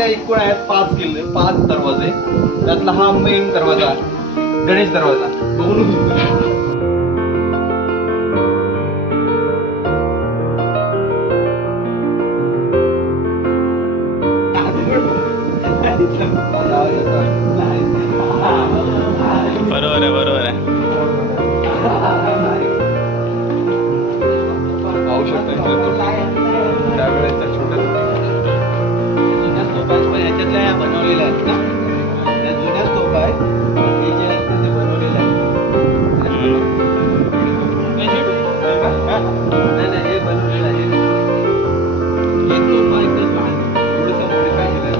आपल्या एकूण आहेत 5 किल्ले, 5 दरवाजे. त्यातला हा मेन दरवाजा, गणेश दरवाजा. बघून बरोबर आहे, बरोबर आहे. पाहू शकता त्यावेळेच्या छोट्या जुन्या स्तूप आहेत, पण याच्यातल्या बनवलेल्या आहेत ना, त्या जुन्या स्तूप आहेत हे जे आहेत ते बनवलेले आहेत. नाही हे बनवलेलं आहे. हे स्तूप एकदम थोडंसं मॉडिफाय केलं आहे.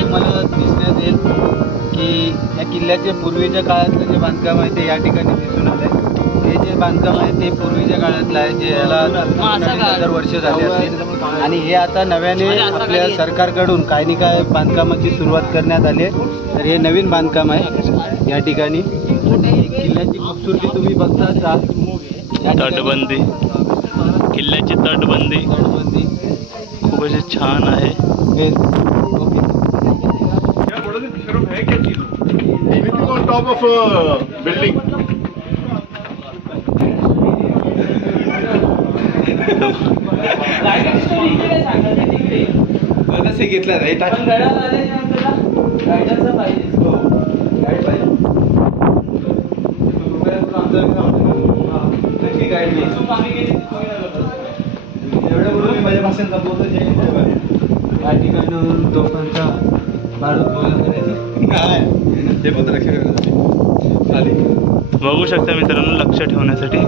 तुम्हाला दिसण्यात येईल की या किल्ल्याचे पूर्वीच्या काळातलं जे बांधकाम आहे ते या ठिकाणी दिसून आलंय. हे जे बांधकाम आहे ते पूर्वीच्या काळातलं आहे, जे याला 1000 वर्ष झाली असतील. आणि हे आता नव्याने आपल्या सरकारकडून काही ना काय बांधकामाची सुरुवात करण्यात आली आहे. तर हे नवीन बांधकाम आहे या ठिकाणी. किल्ल्याची खूबसूरती तुम्ही बघताच आहात. तटबंदी, किल्ल्याची तटबंदी खूप अशी छान आहे. On top of a building. कसे घेतला रे टाकून माझ्या भाषेत जपवतो या ठिकाणी तोफांचा बारूद गोळा करायचे ते पण लक्ष ठेवण्यासाठी बघू शकता मित्रांनो, लक्ष ठेवण्यासाठी.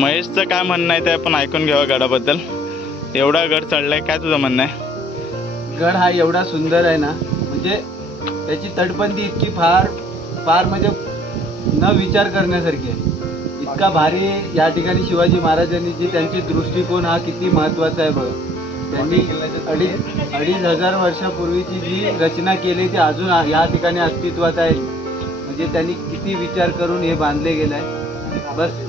महेशचं काय म्हणणं आहे ते आपण ऐकून घ्यावं गडाबद्दल. एवढा गड चढलाय, काय तुझं म्हणणं आहे? गड हा एवढा सुंदर आहे ना, म्हणजे त्याची तटबंदी इतकी फार फार म्हणजे न विचार करण्यासारखी आहे. इतका भारी या ठिकाणी शिवाजी महाराजांनी जी त्यांची दृष्टिकोन हा किती महत्त्वाचा आहे बघ. त्यांनी 2,500 वर्षापूर्वीची जी रचना केली ती अजून या ठिकाणी अस्तित्वात आहे. म्हणजे त्यांनी किती विचार करून हे बांधले गेलं आहे बस.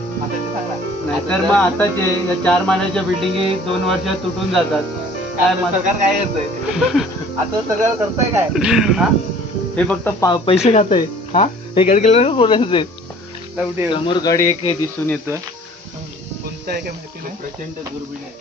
नाहीतर मग आताचे या 4 माळ्याच्या बिल्डिंगी 2 वर्षात तुटून जातात. काय सरकार काय करतंय आता? सरकार करताय काय? हे फक्त पैसे खातंय. हे गड केलं बोलायचं. समोर गड एक हे दिसून येतोय. कोणता आहे काय माहिती नाही. प्रचंड दुर्बीण आहे.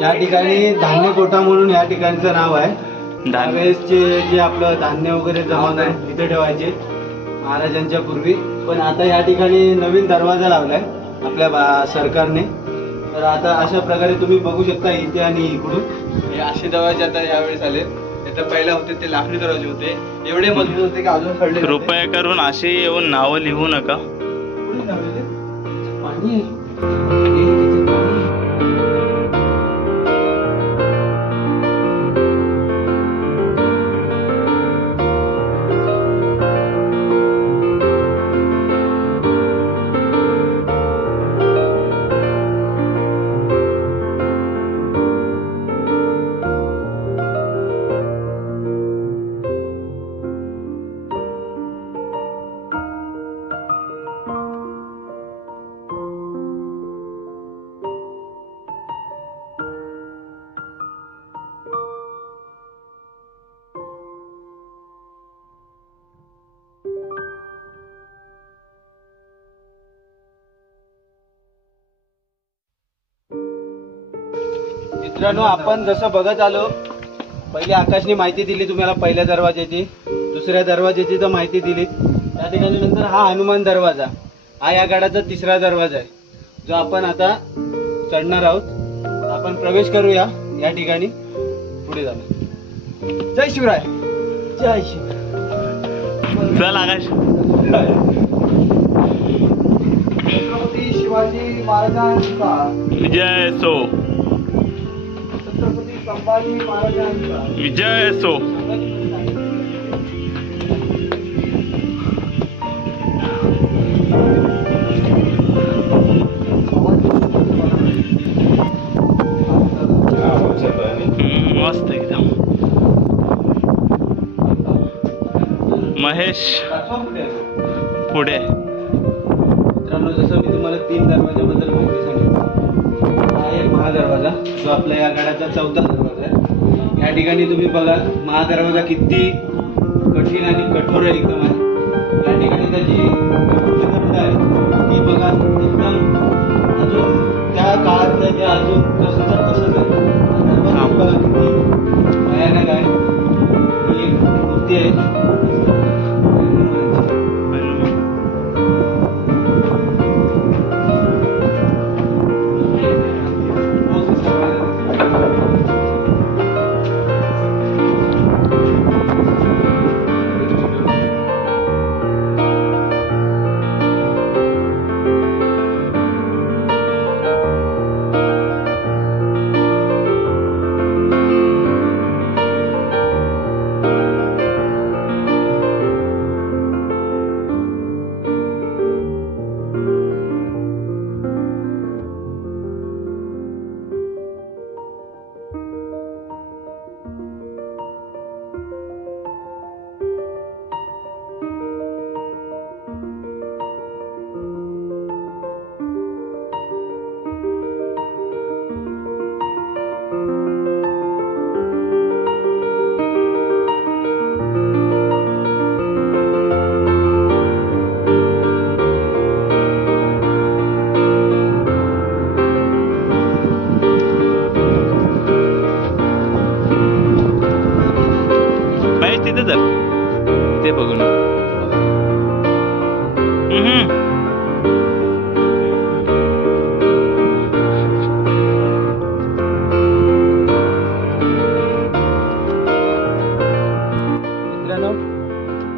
या ठिकाणी धान्य कोठा म्हणून या ठिकाणचं नाव आहे. त्यावेळेसचे जे आपलं धान्य वगैरे जमा इथे ठेवायचे महाराजांच्या पूर्वी. पण आता या ठिकाणी नवीन दरवाजा लावलाय आपल्या सरकारने. तर आता अशा प्रकारे तुम्ही बघू शकता इथे आणि इकडून हे असे दरवाजे आता यावेळेस आले. तर पहिला होते ते लाकडी दरवाजे होते, एवढे मजबूत होते की अजून सडले. कृपया करून असे येऊन नावं लिहू नका. पाणी आहे. मित्रांनो, आपण जसं बघत आलो, पहिले आकाशने माहिती दिली तुम्हाला पहिल्या दरवाजाची, दुसऱ्या दरवाजाची तर माहिती दिली. त्या ठिकाणी नंतर हा हनुमान दरवाजा, हा या गडाचा तिसरा दरवाजा आहे, जो आपण आता चढणार आहोत. आपण प्रवेश करूया या ठिकाणी, पुढे जाऊ. जय शिवराय. जय शिवराय. चल आकाश. छत्रपती शिवाजी महाराजांचा, विजय असो. छत्रपती संभाजी महाराजांचा, विजय असो. मस्त एकदम. महेश पुढे. मित्रांनो, जसं मी तुम्हाला 3 दरवाजाबद्दल माहिती सांगितली, हा एक महादरवाजा जो आपल्या या गडाचा 4था दरवाजा आहे. या ठिकाणी तुम्ही बघा महादरवाजा किती कठीण आणि कठोर आहे एकदम आहे. या ठिकाणी त्याची आहे ती बघा एकदम अजून त्या काळातलं जे अजून तसंच आहे. बघा किती भयानक आहे. ही एक मूर्ती आहे. ते बघू ना. मित्रांनो,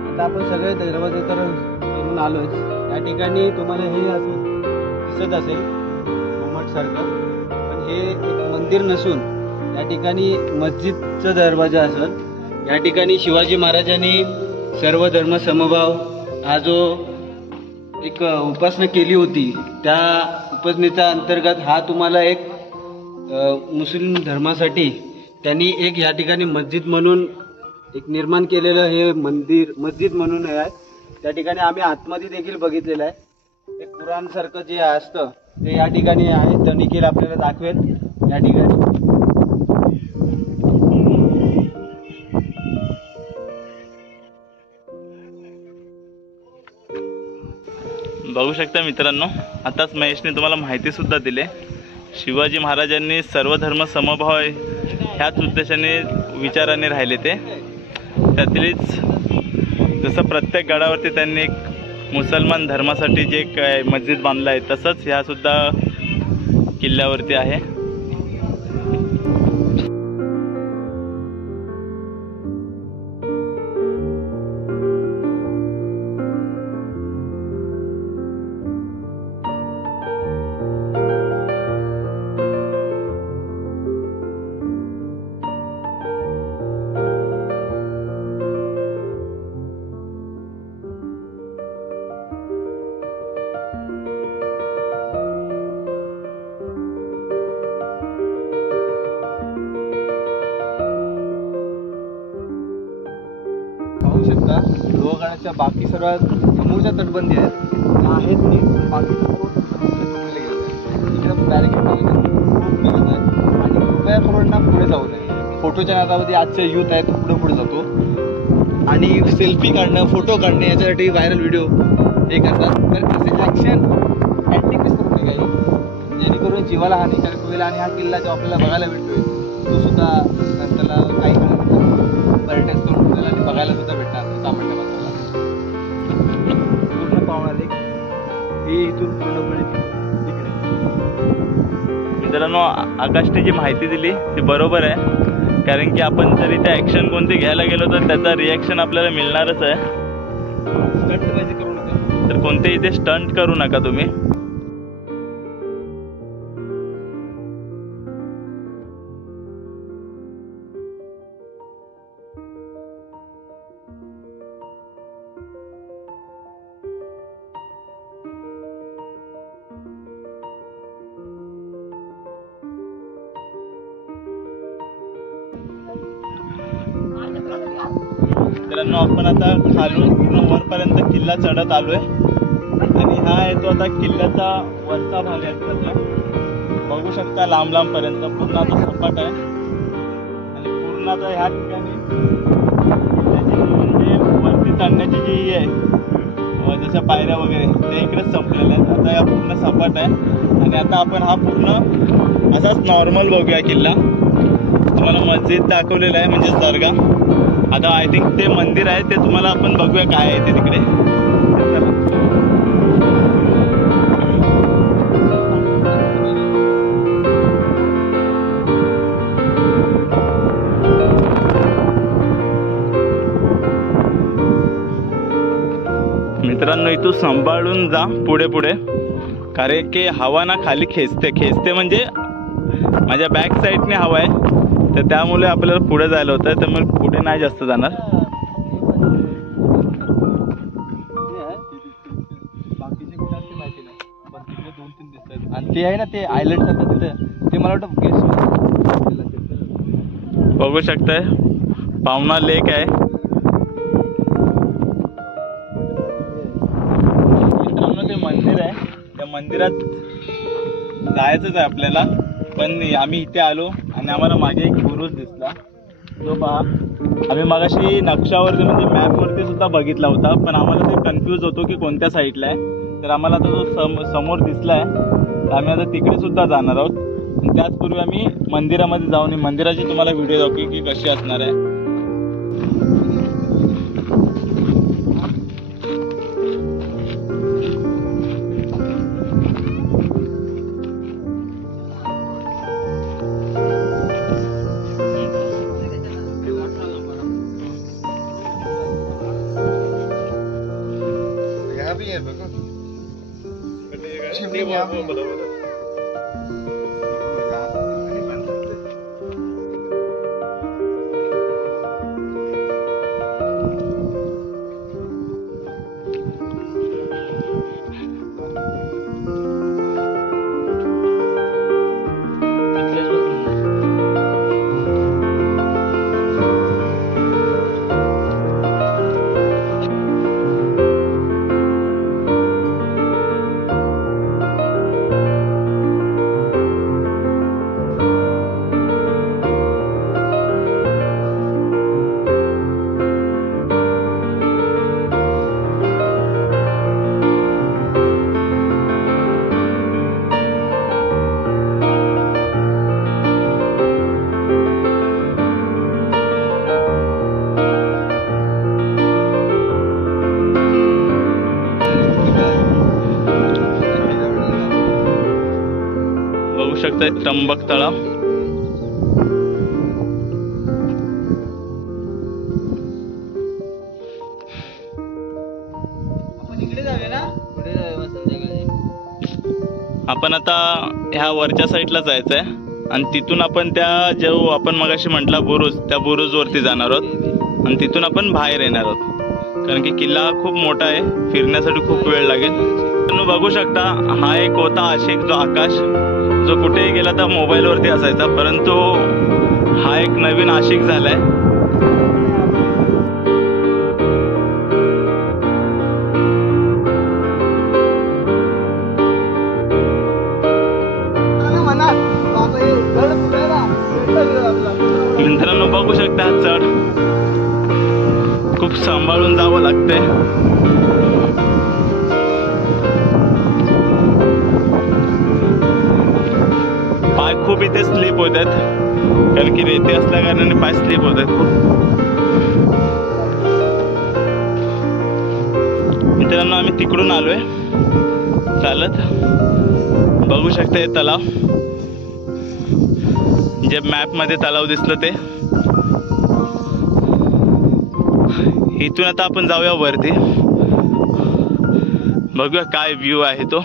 आता आपण सगळे दरवाजे तर करून आलोय. या ठिकाणी तुम्हाला हे असं दिसत असेल घुमटसारखं, पण हे एक मंदिर नसून या ठिकाणी मस्जिदचा दरवाजा असेल. या ठिकाणी शिवाजी महाराजांनी सर्व धर्म समभाव हा जो एक उपासना केली होती, त्या उपासनेच्या अंतर्गत हा तुम्हाला एक मुस्लिम धर्मासाठी त्यांनी एक या ठिकाणी मस्जिद म्हणून एक निर्माण केलेलं हे मंदिर मस्जिद म्हणून आहे. त्या ठिकाणी आम्ही आतमध्ये देखील बघितलेलं आहे. एक कुराणसारखं जे असतं ते या ठिकाणी आहे. तर निखिल आपल्याला दाखवेल या ठिकाणी. बघू शकता मित्रांनो, आताच महेशने तुम्हाला माहिती सुद्धा दिली. शिवाजी महाराजांनी सर्व धर्म समभाव ह्याच उद्देशाने विचाराने राहिले ते. त्यातलीच जसं प्रत्येक गडावरती त्यांनी एक मुसलमान धर्मासाठी जे काय मस्जिद बांधलं आहे, तसंच ह्यासुद्धा किल्ल्यावरती आहे. पाहू शकता लोहगडाच्या बाकी सर्व समोरच्या तटबंदी आहेत नीट बाकी इकडे बॅरिकेड आहे आणि कृपया करोडना पुढे जाऊ नये. फोटोच्या नादामध्ये आजचे यूथ आहे तो पुढे पुढे जातो आणि सेल्फी काढणं फोटो काढणे याच्यासाठी व्हायरल व्हिडिओ हे करतात. तर तसे ॲक्शन ॲक्टिव्हिस्ट करू नये काही, जेणेकरून जीवाला हानिकारक होईल. आणि हा किल्ला जो आपल्याला बघायला भेटतोय तो सुद्धा त्याला काही पर्यटन स्थळ आपल्याला बघायला सुद्धा भेटणार सामान्य माणसाला. पूर्ण पावणारे हे इथून पूर्णपणे तिकडे. मित्रांनो, आकाशने जी माहिती दिली ती बरोबर आहे, कारण की आपण जर इथे ॲक्शन कोणती घ्यायला गेलो तर त्याचा रिॲक्शन आपल्याला मिळणारच आहे. स्टंट पाहिजे करू नका. तर कोणते इथे स्टंट करू नका तुम्ही. मित्रांनो, आपण आता खालून पूर्ण वरपर्यंत किल्ला चढत आलोय आणि हा आहे तो आता किल्ल्याचा वरचा भाग आहे. त्यातला बघू शकता लांब लांबपर्यंत पूर्ण आता सपाट आहे आणि पूर्ण आता ह्या ठिकाणी म्हणजे वरती चढण्याची जी आहे जशा पायऱ्या वगैरे ते इकडेच संपलेल्या आहेत. आता या पूर्ण सपाट आहे आणि आता आपण हा पूर्ण असाच नॉर्मल बघूया किल्ला. तुम्हाला मस्जिद दाखवलेलं आहे म्हणजे दर्गा. आता आय थिंक ते मंदिर आहे ते तुम्हाला आपण बघूया काय आहे ते तिकडे. मित्रांनो, इथून सांभाळून जा पुढे पुढे, कारण की हवा ना खाली खेचते म्हणजे माझ्या बॅक साईडने हवा आहे, तर त्यामुळे आपल्याला पुढे जायला होतं. त्यामुळे पुढे नाही जास्त जाणार. बाकीचे कुठे असते माहिती नाही, पण तिकडे 2-3 दिसतात. आणि ते आहे ना ते आयलंड सारखं तिथं, ते मला वाटतं गेस्ट बघू शकताय पावना लेक आहे. मित्रांनो, ते मंदिर आहे, त्या मंदिरात जायचंच आहे आपल्याला, पण आम्ही इथे आलो आणि आम्हाला मागे एक बुरुज दिसला. तो पहा, आम्ही मगाशी नक्षावरती म्हणजे मॅपवरती सुद्धा बघितला होता, पण आम्हाला ते कन्फ्यूज होतो की कोणत्या साईडला आहे. तर आम्हाला आता जो समोर दिसला आहे तर आम्ही आता तिकडे सुद्धा जाणार आहोत. आणि त्याचपूर्वी आम्ही मंदिरामध्ये जाऊन मंदिराची तुम्हाला व्हिडिओ दाखवू की कशी असणार आहे. शकताय त्र्यंबक तलाव. आपण आता ह्या वरच्या साईडला जायचंय आणि तिथून आपण त्या जो आपण मगाशी म्हटला बुरुज, त्या बुरुज वरती जाणार आहोत आणि तिथून आपण बाहेर येणार आहोत. कारण की किल्ला खूप मोठा आहे, फिरण्यासाठी खूप वेळ लागेल. तुम्ही बघू शकता हा एक होता आशिक जो आकाश, जो कुठेही गेला तर मोबाईलवरती असायचा, परंतु हा एक नवीन आशिक झालाय. मित्रांनो बघू शकता हा चढ खूप सांभाळून जावं लागतंय. पाय खूप इथे स्लिप होतात, कारण की रेती असल्या कारणाने पाय स्लिप होतात खूप. मित्रांनो आम्ही तिकडून आलोय चालत. बघू शकता हे तलाव, जे मॅप मध्ये तलाव दिसलं ते. इथून आता आपण जाऊया वरती, बघूया काय व्ह्यू आहे तो.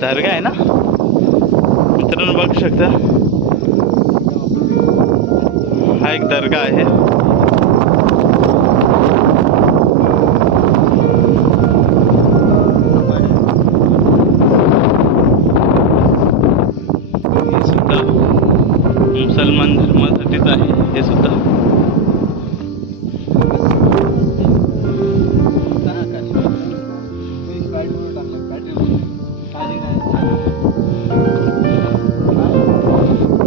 दर्गा आहे ना मित्रांनो, बघू शकता हा एक दर्गा आहे. हे सुद्धा मुसलमान धर्मासाठीच आहे हे सुद्धा.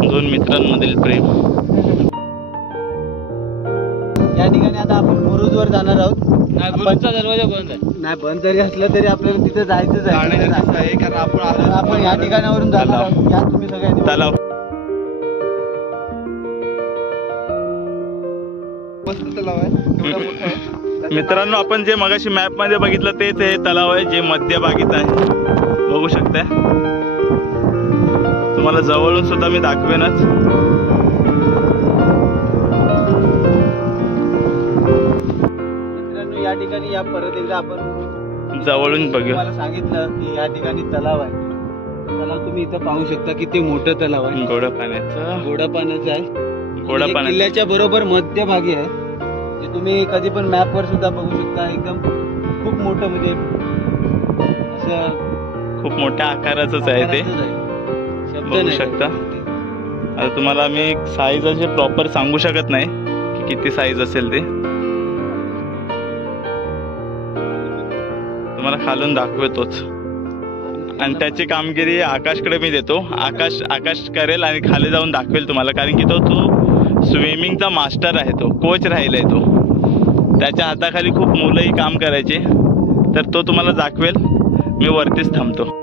दोन मित्रांमधील प्रेम. या ठिकाणी आता आपण बुरुजवर जाणार आहोत. बुरुजचा दरवाजा बंद आहे. नाही, बंद जरी असलं तरी आपल्याला तिथे जायचंच आहे, कारण आपण या ठिकाणावरून जाणार आहोत. या तुम्ही सगळ्यांनी तलाव मस्त तलाव आहे, एवढा मोठा आहे. मित्रांनो आपण जे मगाशी मॅप मध्ये बघितलं तेच हे तलाव आहे, जे मध्यभागीच आहे. बघू शकताय, तुम्हाला जवळून सुद्धा मी दाखवेनच. मित्रांनो या ठिकाणी या परत एकदा आपण जवळून बघूया. मला सांगितलं की या ठिकाणी तलाव आहे. तलाव तुम्ही इथं पाहू शकता, किती मोठं तलाव आहे. गोड्या पाण्याचं, गोडा पाण्याचं आहे. गोडा आणि हे पाण्याचं किल्ल्याच्या बरोबर मध्यभागी आहे, जे तुम्ही कधी पण मॅप वर सुद्धा बघू शकता. एकदम खूप मोठं, म्हणजे असं खूप मोठ्या आकाराचंच आहे ते. आकाराचंच आहे. शब्द बघू नाही शकता. त्याच्यामध्ये. आता तुम्हाला मी साईज असे प्रॉपर सांगू शकत नाही की किती साईज असेल ते, तुम्हाला खालून दाखवतोच. आणि त्याची कामगिरी आकाशकडे मी देतो. आकाश करेल आणि खाली जाऊन दाखवेल तुम्हाला, कारण की तो स्विमिंगचा मास्टर आहे, तो कोच राहिलाय. तो त्याच्या हाताखाली खूप मुलंही काम करायचे, तर तो तुम्हाला दाखवेल. मी वरतीच थांबतो.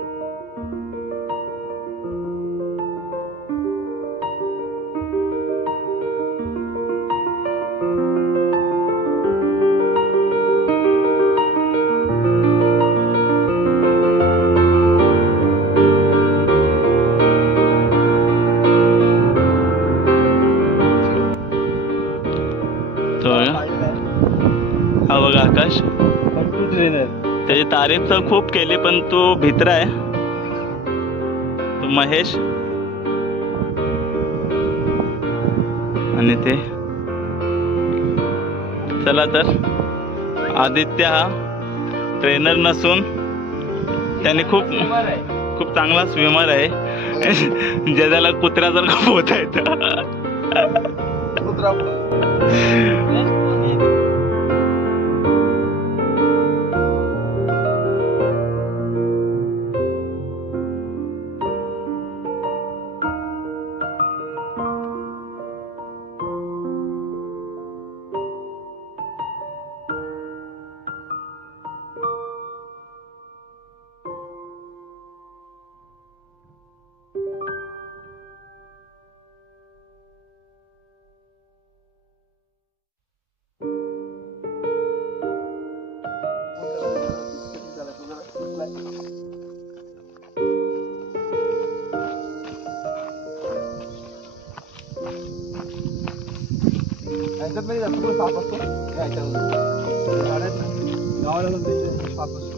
हा बघा आकाश, त्याची तारीफ तर खूप केली, पण तो भित्रा आहे. तो महेश आणि ते. चला तर, आदित्य हा ट्रेनर नसून त्याने खूप चांगला स्विमर आहे, जे त्याला कुत्र्यासारखं पोहता येतं.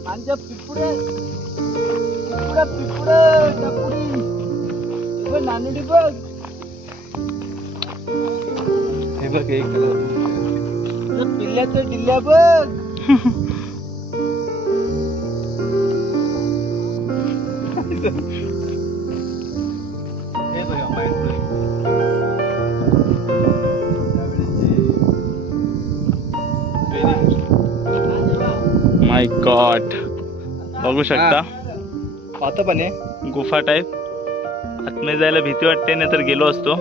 आमच्या पिपुडे नानुडी बघ. हे बघ एक पिल्ल्याचं डिल्ल्या बघ. हे बघा माय गॉड, बघू शकता पाहतो पण आहे गुफा टाईप. आतमध्ये जायला भीती वाटते, नाही तर गेलो असतो.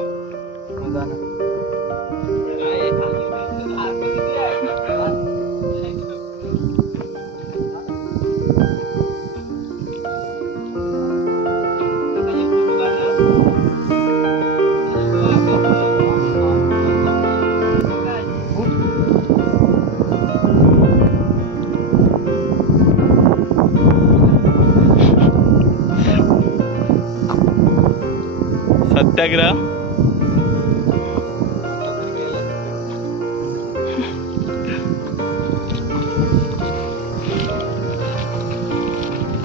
सत्याग्रह.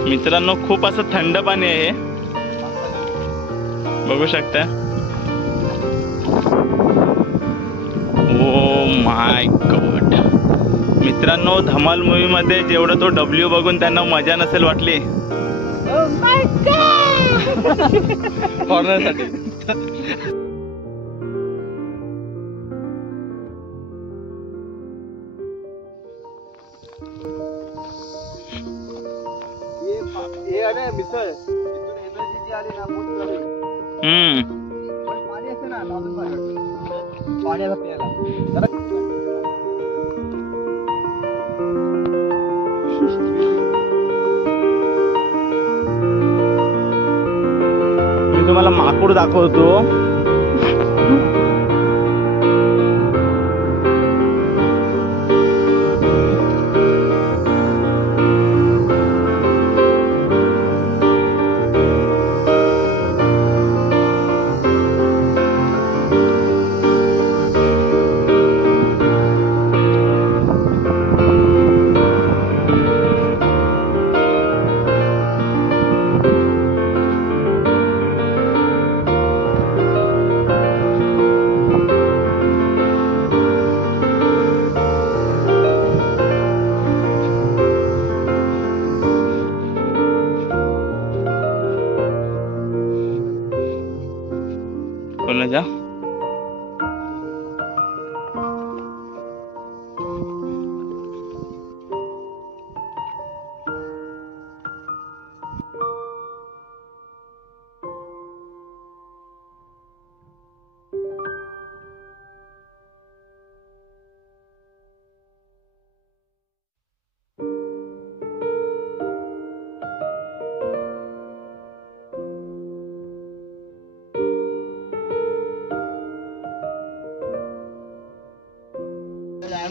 मित्रांनो, खूप असं थंड पाणी आहे, बघू शकता. Oh my God. मित्रांनो, धमाल मूवी मध्ये जेवढं तो डब्ल्यू बघून त्यांना मजा नसेल वाटली कॉर्नरसाठी. मिसळ इथून एनर्जी जी आली ना मोठी झाली. पण पाणी असते ना अजून भारी वाटतं. पाण्याला प्यायला मी तुम्हाला माकूड दाखवतो. कोणाच्या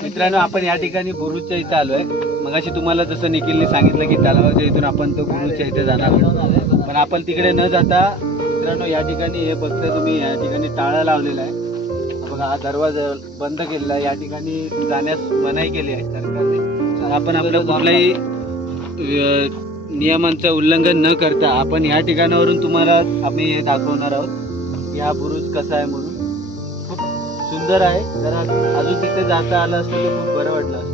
मित्रांनो, आपण या ठिकाणी बुरुजच्या इथं आलोय. मगाशी तुम्हाला जसं निखिलने सांगितलं की तलावाच्या इथून आपण तो बुरुजच्या इथे जाणार आहोत. पण आपण तिकडे न जाता मित्रांनो या ठिकाणी हे बघताय तुम्ही, या ठिकाणी टाळा लावलेला आहे. बघा, हा दरवाजा बंद केलेला आहे. या ठिकाणी जाण्यास मनाई केली आहे सरकारने. आपण आपलं कुठल्याही नियमांचं उल्लंघन न करता आपण या ठिकाणावरून तुम्हाला आम्ही हे दाखवणार आहोत की हा बुरुज कसा आहे म्हणून. खूप सुंदर आहे. जरा अजून तिथे जाता आलं असतं तर खूप बरं वाटलं असतं.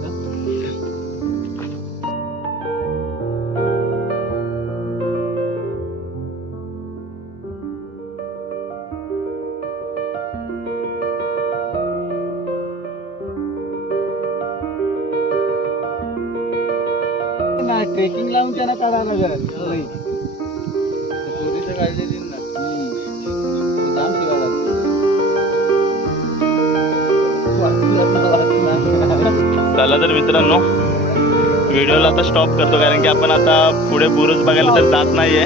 ट्रेकिंग लावून त्यांना काढावं लागेल. चोरीचं काढले ना जाम शिवाय चला तर मित्रांनो, व्हिडिओला आता स्टॉप करतो, कारण की आपण आता पुढे बुरुज बघायला तर जात नाहीये.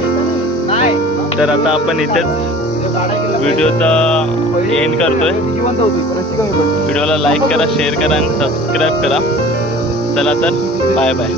तर आता आपण इथेच व्हिडिओचा एंड करतोय. व्हिडिओला लाईक करा, शेअर करा आणि सबस्क्राईब करा. चला तर, बाय बाय.